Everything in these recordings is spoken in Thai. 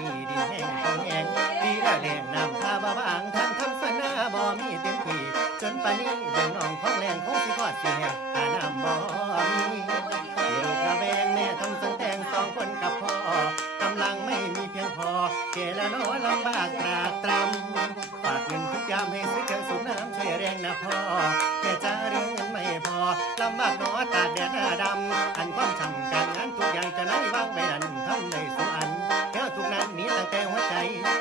มีดินแห้งของแห้งดีละแรงน้ำท่าบ่บางทางทำสนาบ่มีเต็มที่จนป่านนี้เดินน้องของแรงคงสิกอดสิแห้งหาน้ำบ่มีลูกระแวงแม่ทำสังแต่ง2 คนกับพ่อกำลังไม่มีเพียงพอเกละน้อลำบากตรากตรำฝากเงินทุกยามให้ซื้อเครื่องสูบน้ำช่วยแรงนะพ่อแค่จะเรื่องเงินไม่พอลำบากน้อตากแดดหน้าดำอันความช้ำการงานทุกอย่างจะไหลวางไว้ดันทำได้สุอันแค่ทุกนั้นหนีตั้งแต่หัวใจ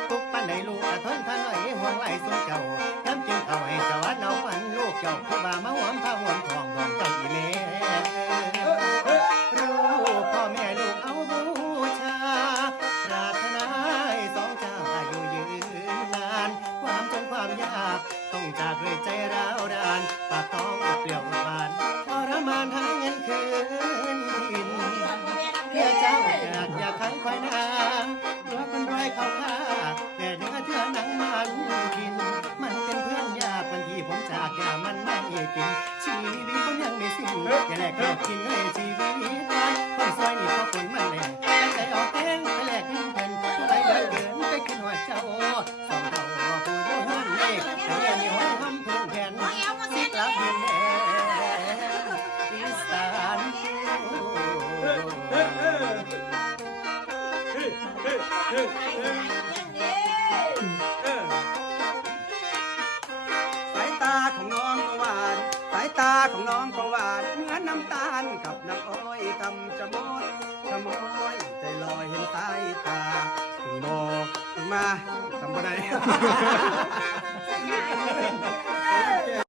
ทุกปันในลูกกระทนท่านไหวห่วงไหลส่วนเจ้าน้ำจิ้มเข้าให้เจ้าวันเอาวันลูกเจ้าคือว่ามาหวมผ้าหวมทองหวมเจ้าอีเมรู้พ่อแม่ลูกเอาบูชาปรารถนาให้2 เจ้าอายุยืนนานความจนความยากต้องจากด้วยใจร้าวรานปากท้องเปลี่ยวบานทรมานหาเงินคืนถิ่นเพื่อเจ้าอยากขังควายนาเพื่อคนร้อยเขาฆ่าแต่เนื้อเถื่อหนังมันกินมันเป็นเพื่อนยากวันที่ผมจากยามันไม่กินชีวิตมันยังไม่สิ้นอย่าแลกแลกกินให้ชีวิตตายความซอยนี่เพราะฝนมันแรงใจออกแห้งไปแลกเงินเพิ่นไปเลยเกินไปขึ้นหัวเจ้าสองเท่าผู้โยหันเล็กแต่เรียนนี่ห้อยห้ำพึ่งแผ่นสิกลับดินแดนอีสานสายตาของน้องก็หวานสายตาของน้องก็หวานเหมือนน้ำตาลกับน้ำอ้อยกำจะมดจะมอยใจลอยเห็นสายตาถึงบอกถึงมาทำบ่ได้